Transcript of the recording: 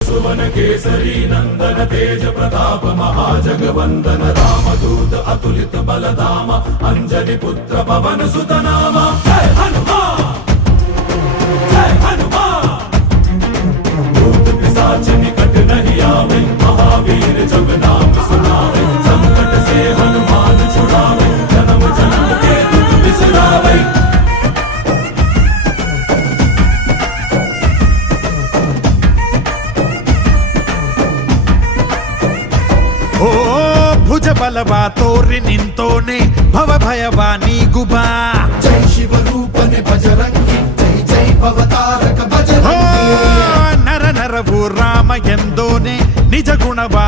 सुवन केसरी नंदन तेज प्रताप महाजगवंदन रामदूत अतुलित बलधाम अंजनी पुत्र पवन सुत नाम जय हनुमान जय हनुमान। भूत पिशाच निकट नहीं आवे महावीर जब नाम सुनावे संकट से हनुमान छुड़ावे जन्म जन्म के दुख बिसरावे। ಓ ಭುಜ ಬಲವಾ ತೋರಿ ನಿಂತೋನೆ ಭವ ಭಯವಾ ನೀಗುಬಾ ಜೈ ಶಿವರೂಪನೆ ಭಜರಂಗಿ ಜೈ ಜೈ ಭವತಾರಕ ಭಜರಂಗಿ ನರ ನರವು ರಾಮ ಎಂದೋನೆ ನಿಜ ಗುಣವಾ